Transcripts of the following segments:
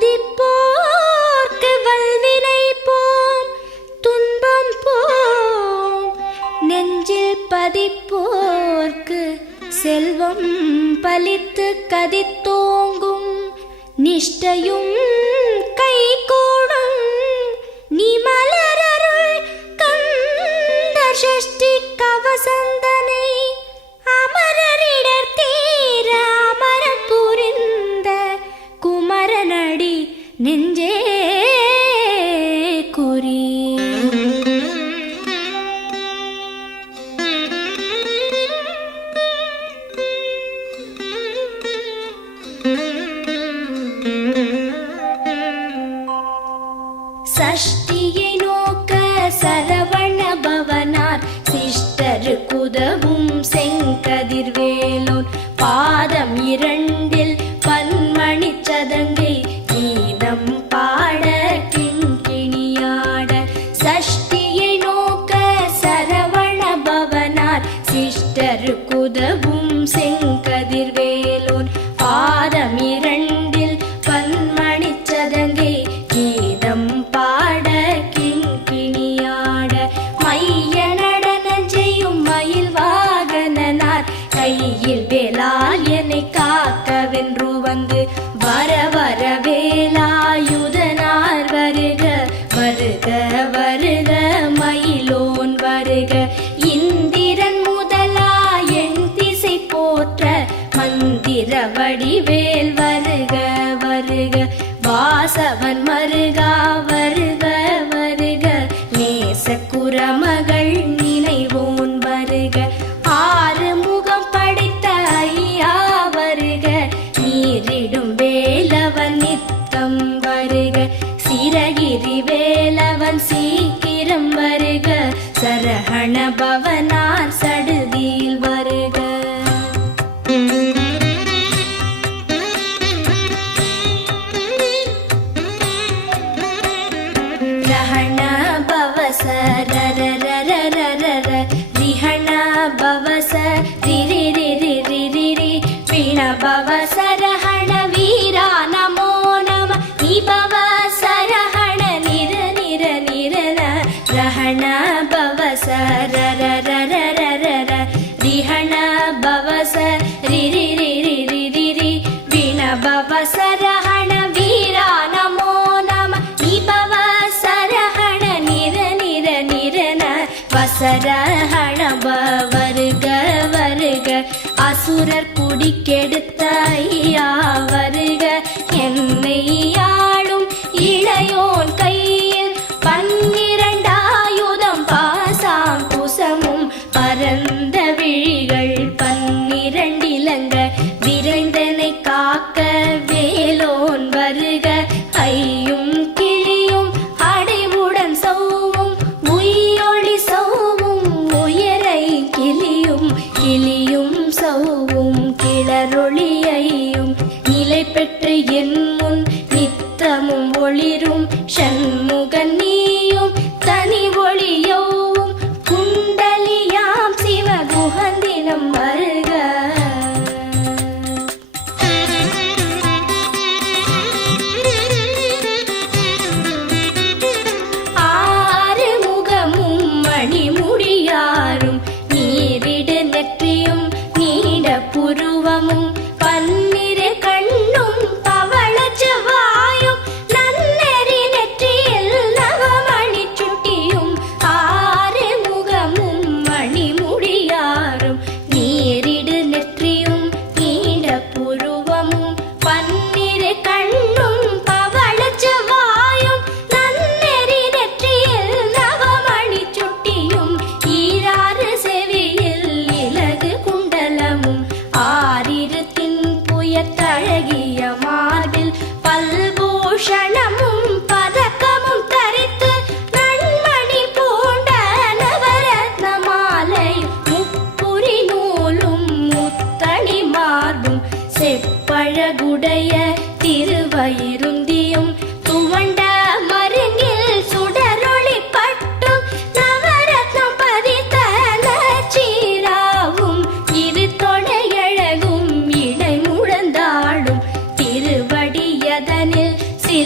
துதிப்போர்க்கு வல்வினை போம் துன்பம் போம். நெஞ்சில் பதிப்போர்க்கு செல்வம் பலித்து கதித்தோங்கும். நிஷ்டையும் கைகூடும் நீ மலரருள் கந்த சஷ்டி கவசந்தனை. அமரரிடர் தீர அமரம் புரிந்த குமரனடி நெஞ்சே குறி. சஷ்டியை நோக்க சரவண பவனார் சிஷ்டருக்குதவும் செங்கதிர்வேலோன். பாதம் இரண்டில் பன்மணி சதங்கை கீதம் பாட கிண்கிணியாட. சஷ்டியை நோக்க சரவண பவனார் சிஷ்டருக்குதவும் செங்கதிர்வேலோன். பாதம் இரண்டில் பன்மணி சதங்கை கீதம் பாட கிண்கிணியாட. மைய நடன செய்யும் மயில் வாகனனார் கையில் வேலால் என்னை காக்கவென்று வந்து. வர வர வேலாயுதனார் வருக வருக வருக மயிலோன் வருக. இந்திரன் முதலா என் திசை போற்ற மந்திர வடிவேல் வருக வருக. வாசவன் மருகா வருக வருக. நேச குரமகள் நினைவோன் வருக. ஆறு முகம் படைத்த ஐயா வருக. நீரிடும் வேலவன் நித்தம் வருக. சிரகிரி வேலவன் சீக்கிரம் வருக. சரஹண பவனார் சடுதியில் வருக. ரஹண பவச ரரரரரரர. ரிஹண பவச ரிரிரிரிரிரிரி. பிண பவச ரஹண வீரா நமோ நம. நிபவ சரஹண நிர நிர நிரன. ரஹண பவச ரரரரரரர. ரிஹண பவச ரிரிரிரிரிரிரி. பிண பவச ரஹண வீரா நமோ நம. நிபவ சரஹண நிர நிர நிரன. வசரஹண வருக வருக. அசுரர் குடிக்கெடுத்த ஐயா வருக. என்னை ஆளும் இளையோன் கையில் பன்னிரண்டாயுதம் பாசாம் குசமும் பரந்த விழிகள் பன்னிரண்டிலங்க. விரைந்தனை காக்க வேலோன் வருக. ஐயும் கிளியும் அடைவுடன் சௌவும் உயிரொளி சௌவும் உயரை கிளியும் கிளியும் சௌவும் கிளரொளியையும் நிலை பெற்று என் முன் நித்தமும் ஒளிரும். ஷண்முகன் நீயும் தனி ஒளியவும் குண்டலியாம் சிவகுகந்தினம் வருக. ஆறு முகமும் மணிமுடியாரும் நீரிடு நெற்றியும் நீட புருவமும் பன்னிரு கண்ணும் பவள செவ்வாயும் நன்னெறி நெற்றியில் நவமணி சுட்டியும். ஆறு முகமும் மணிமுடியாரும் நீரிடு நெற்றியும் நீட புருவமும் பன்னிரு கண்ணும் பவள செவ்வாயும் நன்னெறி நெற்றியில் நவமணி சுட்டியும். ஈராறு செவியில் இலகு குண்டலமும் ஆறிரு தின்புயத்தழகிய மார்பில் பல்பூஷணமும் பதக்கமும் தரித்து நன்மணி பூண்ட நவரத்ன மாலை முப்புரி நூலும் முத்தணி மார்பும் செப்பழகுடைய திருவயிருந்தியும் துவண்ட மருங்கில் சுடரொளி பட்டும் நவரத்னம் பதித்த நச்சீராவும் இரு தொடையழகும் இடை முழந்தாடும் திருவடியதனில்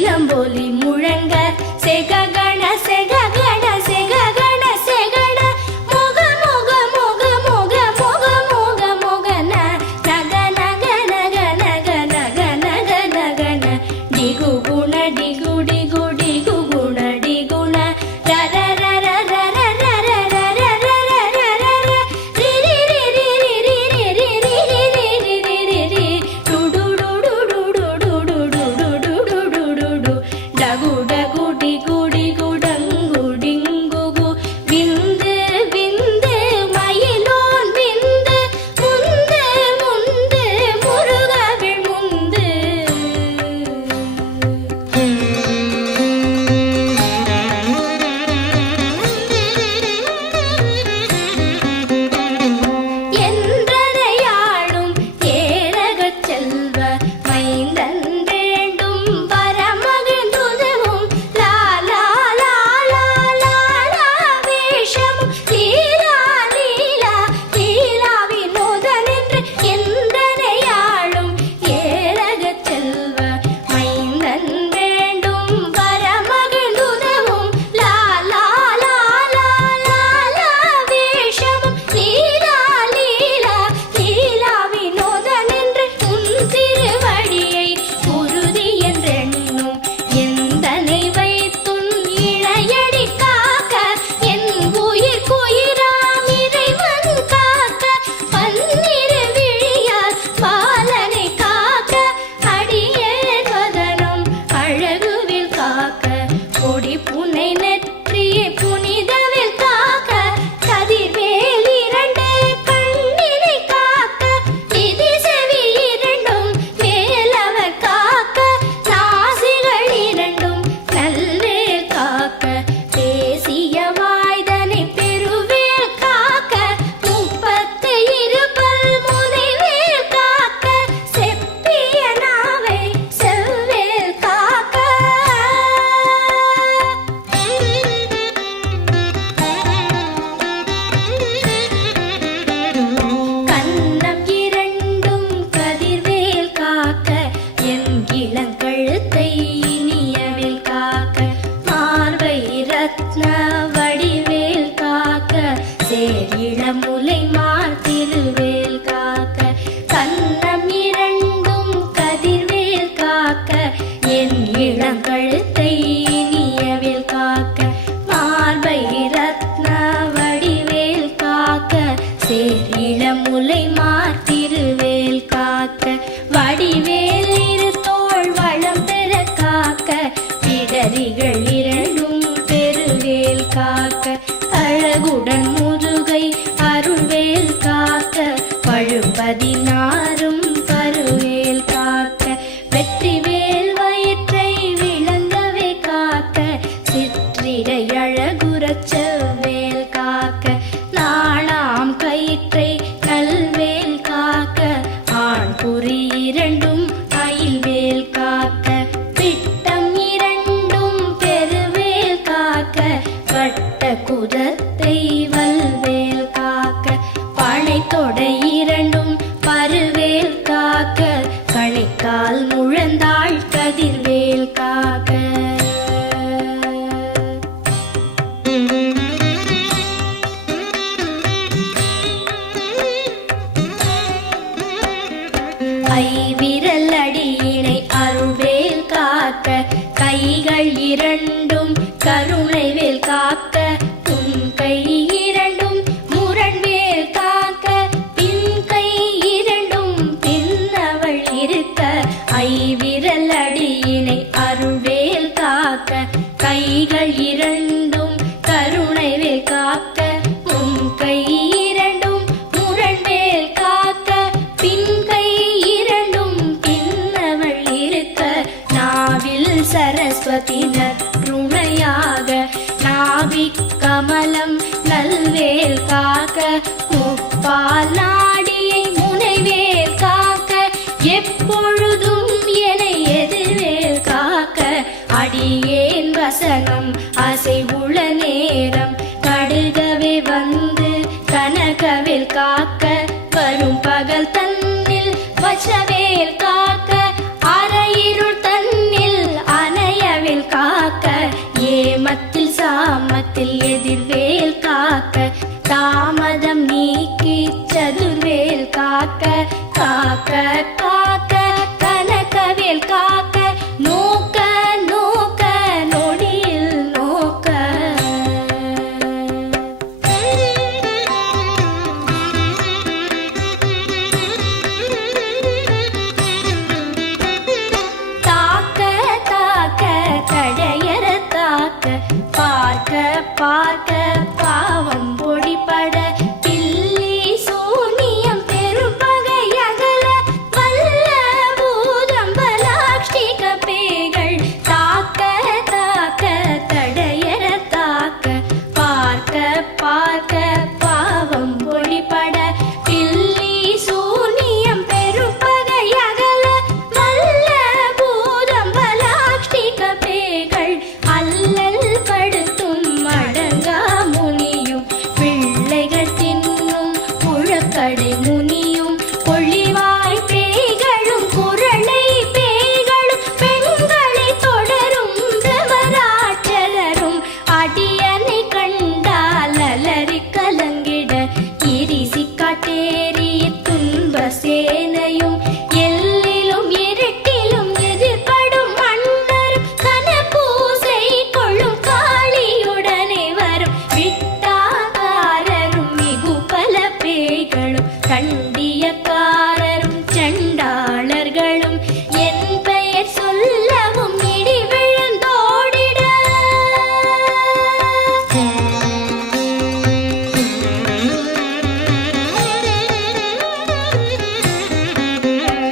நாரும் பருவேல் காக்க வெற்றிவேல் வயிற்றை விளங்கவே காக்க சிற்றிடை அழகுறச் செவ்வேல் காக்க நாணாம் கயிற்றை நல்வேல் காக்க ஆண் குறி இரண்டும் அயில்வேல் காக்க பிட்டம் இரண்டும் பெருவேல் காக்க வட்ட குதத்தை வல்வேல் காக்க பனை தொடை இரண்டும் பருவேல் காக்க கணைக்கால் முழந்தாள் கதிர்வேல் காக்க ஐவிரல் அடியினை அருள்வேல் காக்க கைகள் இரண்டும் கருணைவேல் காக்க உன் கை இரண்டும் முரண்வேல் காக்க பின் கை இரண்டும் பின்னவள் இருக்க ஐவிரல் அடியினை அருள்வேல் காக்க கைகள் இரண்டும் கருணைவேல் காக்க உன் கை இரண்டும் முரண்வேல் காக்க பின் கை இரண்டும் பின்னவள் இருக்க நாவில் சரஸ்வதி நற்றுணையாக நாவிக் கமலம் நல்வேல் காக்க முப்பால் நாடியை முனைவேல் காக்க எப்பொழுதும் என எதிர்வேல் காக்க அடியேன் வசனம் அசைவுள நேரம் கடுகவே வந்து கனகவேல் காக்க வரும் பகல் தன்னில் வச்சவேல் காக்க அரையிருள் தன்னில் அணையவேல் காக்க ஏமத்தில் சாமத்தில் எதிர்வேல் காக்க தாமதம் நீக்கி சதுர்வேல் காக்க காக்க காக்க கனகவேல் காக்க நோக்க நோக்க நொடியில் நோக்க தாக்க தாக்க தடையற தாக்க பார்க்க பார்க்க பாவம் பொடிபட பில்லி சூனியம் பெரும்பகை அகல வல்ல பூதம்பலாக்ஷிக பேய்கள் தாக்க தாக்க தடையற தாக்க பார்க்க பார்க்க பாவம் பொடிபட பில்லி சூனியம் பெரும்பகை அகல வல்ல பூதம்பலாக்ஷிக பேய்கள் அல்லல் படுத்தும் அடங்கா முனியும் பிள்ளைகள் தின்னும் புழக்கடை முனியும் பொழிவாய் பேய்களும் குரளை பேய்களும் பெண்களை தொடரும் பிரமராட்சலரும் அடியனை கண்டால் அலறி கலங்கிட இரிசி காட்டேறி துன்ப சேனையும் எல்லிலும் இருட்டிலும் எதிர்படும் மன்னரும் கனபூசை கொள்ளும் காளியுடனே வரும் விட்டாகாரரும் மிகு பல பேய்களும் கண்டியக்காரரும் சண்டாளர்களும் என் பெயர் சொல்லவும் இடி விழுந்தோடிட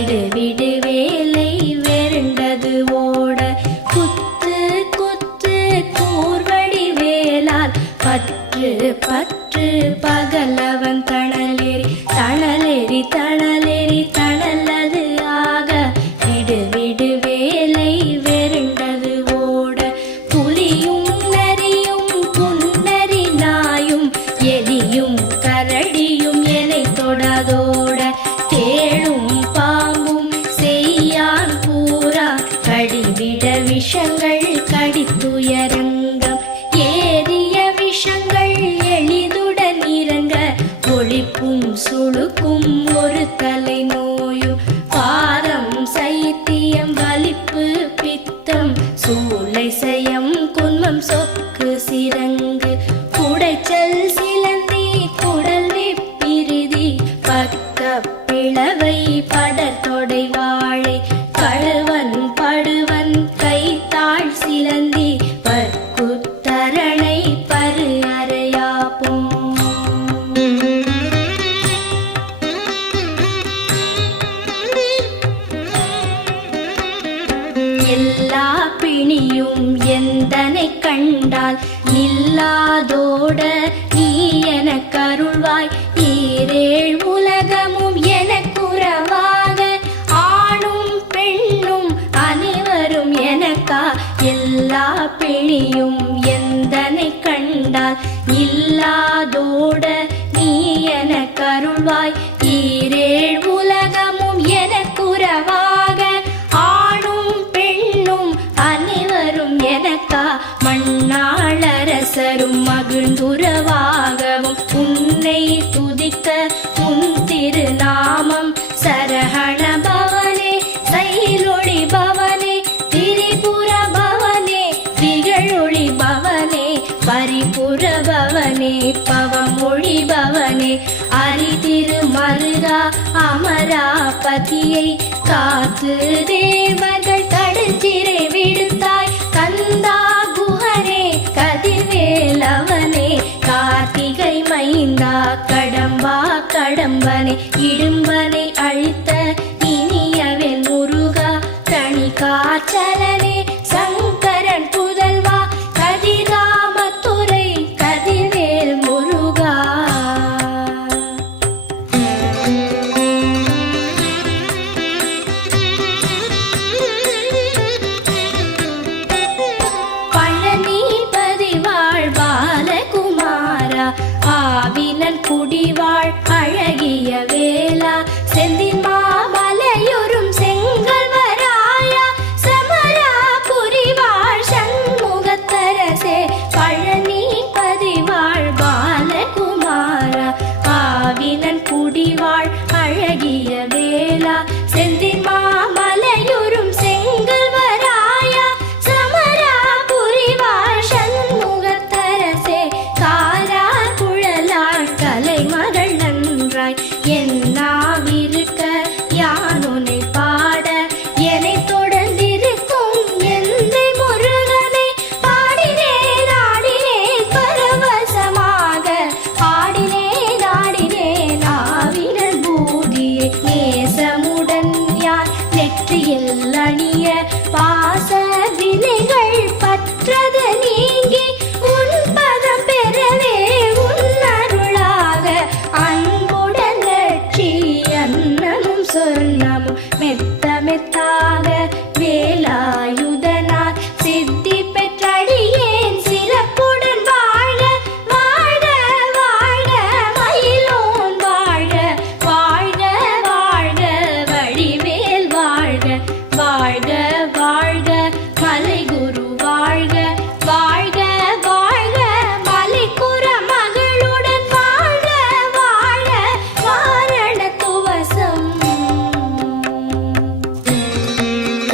விடு விடு வேலை வெருண்டது ஓட குத்து குத்து கூர்வடி வேலால் பற்று பற்று பகலவன் தணலேறி தணலேறி தணலேறி தணலது ஆக விடு விடு வேலை வெருண்டது ஓட புலியும் நரியும் புன்னரி நாயும் எலியும் கரடியும் எனை தொடாதோட தேளும் பாம்பும் செய்யான் பூரா கடிவிட விஷங்கள் கடித்துயரங்கம் ஏறிய விஷங்கள் எளிதுடன் இறங்க ஒளிப்பும் சுளுக்கும் ஒரு தலை நோயும் பாரம் சைத்தியம் வலிப்பு பித்தம் சூளை சயம் குன்மம் சொக்கு சிரங்கு குடைச்சல் சிலந்தி குடல் வெப்பிரிதி பக்க பிளவை படத்தொடை வாழை கழுவன் படுவன் கைத்தாள் சிலந்தி பற்குத்தரணை பரு அறையாப்பும் எல்லா பிணியும் எந்தனை கண்டால் நில்லாதோட நீ எனக் கருள்வாய் ஈரேழ் உலகமும் எனக்குறவாக ஆணும் பெண்ணும் அனைவரும் எனக்கா எல்லா பிணியும் எந்தனை கண்டால் இல்லாதோட நீ எனக் கருள்வாய் ஈரேழ் உலகமும் எனக்குறவாக ஆணும் பெண்ணும் அனைவரும் எனக்கா மண்ணாளரசரும் மகிழ்ந்துறவாகவும் உன்னை துதிக்க உன் திருநாமம் சரஹண பவனே சைலொளி பவனே திரிபுர பவனே திகழொளி பவனே பரிபுர பவனே பவமொழி பவனே அரிதிரு மருகா அமராபதியை காத்து தேவர்கள் கடுஞ்சிறை விடுத்தாய் கந்தா குஹனே கதிர்வேலவனே கார்த்திகை மைந்தா கடம்பா கடம்பனே இடும்பனை அழித்த இனியவென் முருகா தனி காச்சலனே சங்கரன் புதல்வா கதிராமத்துறை கதிர்வேல் முருகா பழனிபதி வாழ் பாலகுமாரா ஆவினன் குடிவாழ் அழகிய வேலா செந்தின் மாமலையொரும் செங்கல்வராயா சமரா புரிவாழ் சண்முகத்தரசே பழனிபதி வாழ் பாலகுமாரா ஆவினன் குடிவாழ் அழகிய வேலா செந்தின் மாமலையொரும் செங்கல்வராயா சமரா புரிவாழ் சண்முகத்தரசே காரா குழலாள் கலைமகள் நன்றாய் என்னாவிருக்க யானுனை பாட என்னை தொடர்ந்திருக்கும் எந்தை முருகனை பாடினேன் ஆடினேன் பரவசமாக ஆடினேன் ஆடினேன் ஆவினன் பூதியை நேசமுடன் யார் நெற்றியில் அணிய பாச வினைகள் பற்றது நீங்கி உன் பதம் பெறவே உன் அருளாக அன்புடன் லட்சி அன்னமும் சொன்னமும் மெத்த மெத்தாக வேலாயுதனார் சித்தி பெற்றடியேன் சிறப்புடன் வாழ வாழ வாழ மயிலோன் வாழ வாழ்க வாழ்க வடிவேல் வாழ்க வாழ்க வாழ்க மலைகுரு வாழ்க வாழ்க வாழ்க மலைக்குற மகளுடன் வாழ்க வாழ வாரண துவசம்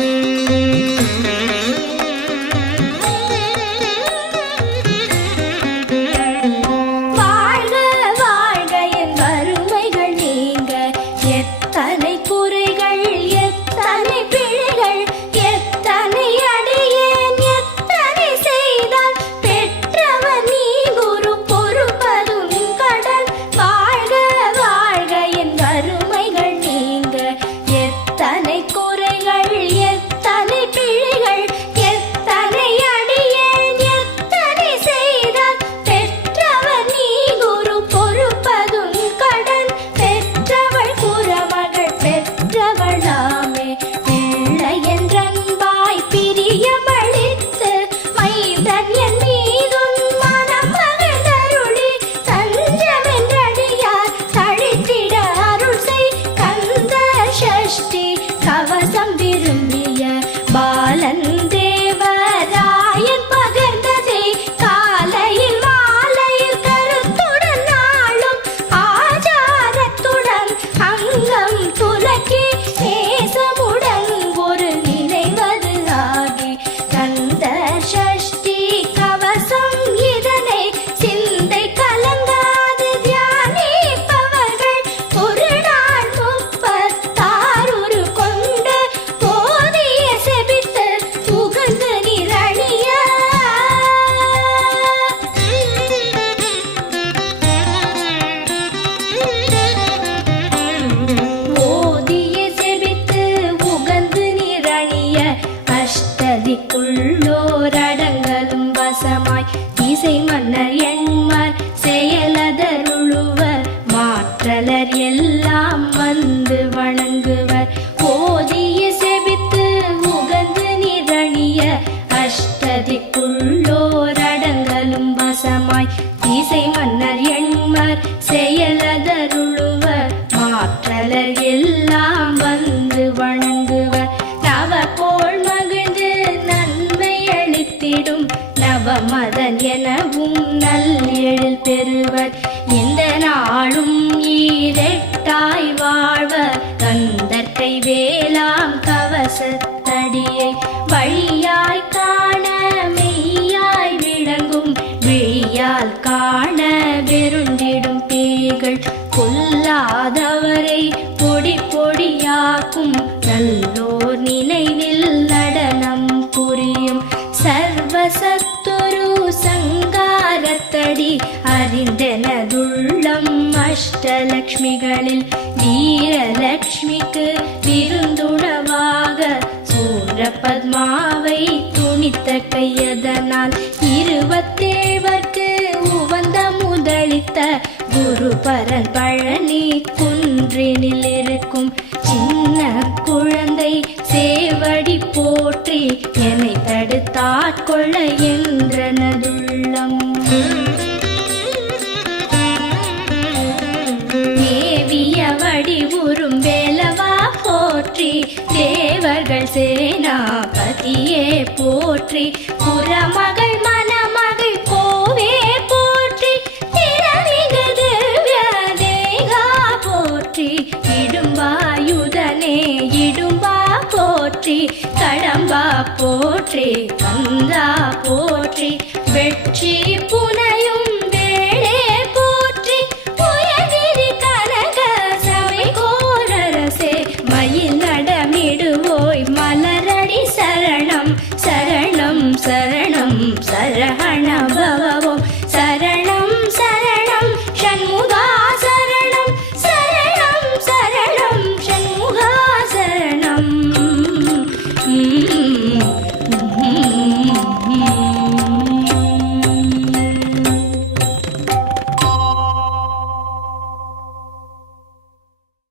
எத்தனை குறைகள் எத்தனை பிழைகள் எத்தனை அடியேன் எத்தனை செய்தால் பெற்றவர் நீ குரு பொறுப்பதும் கடன் பெற்றவள் குறமகள் பெற்றவளாமே பிள்ளை என்றன்பாய் பிரியமளித்து மைந்தன் என் மீதும் மனம் மகிழ்ந்தருளி தஞ்சமென்றடியார் தழித்திட அருள் செய் கந்த சஷ்டி கவசம் விரும்பிய பாலன் தேவராயன் பகர்ந்ததே காலையில் மாலையில் கருத்துடன் நாளும் ஆச்சாரத்துடன் அங்கம் துலக்கி நேசமுடன் ஒரு நினைவது ஆகி கந்த சஷ்டி கவசம் இதனை சிந்தை கலங்காது தியானிப்பவர்கள் ஒரு நாள் 36 கொண்டு போதிய செபித்து புகழ்ந்து நிரணிய ஓதிய செபித்து உகந்து நிரணிய அஷ்டதிக்குள்ளோரடங்கலும் வசமாய் இசை மன்னர் எண்மர் செயலதருளுவர் மாற்றலர் எல்லாம் வந்து வணங்குவர் ஓதிய செபித்து உகந்து நிரணிய அஷ்டதிக்குள்ளோரடங்கலும் வசமாய் இசை மன்னர் எண்மர் செயலதருளுவர் மாற்றலர் எல்லாம் வந்து வணங்குவர் நவகோள் மகிழ்ந்து நன்மை அளித்திடும் நவமதன் எனவும் நல்லெழில் பெறுவர் இந்த நாளும் ஈரெட்டாய் வாழ்வர் கந்தற்கை வேளாம் கவசத்தடியை வழியாய் காண மெய்யாய் விளங்கும் விழியால் காண வெருண்டிடும் பேய்கள் கொல்லாதவரை பொடி பொடியாக்கும் நல்லோர் நினைவில் நடனம் புரியும் சர்வசத்துரு சங்காரத்தடி அறிந்தனதுள்ளம் அஷ்டலக்ஷ்மிகளில் வீரலக்ஷ்மிக்கு விருந்துணவாக சூரபத்மாவை துணித்த கையதனால் 27 உவந்த முதலித்த குருபரன் பழனி குன்றினில் இருக்கும் சின்ன குழந்தை சேவடி போற்றி என்னை தடுத்தாட்கொள்ள என்றனதுள்ளம் மேவிய வடிவுறும் வேலவா போற்றி தேவர்கள் சேனாபதியே போற்றி புறமகள் மணமகள் கோவே போற்றி திறமிகு திவ்ய தேகா போற்றி இடும்பாயுதனே இடும்பா போற்றி கடம்பா போற்றி கந்தா போற்றி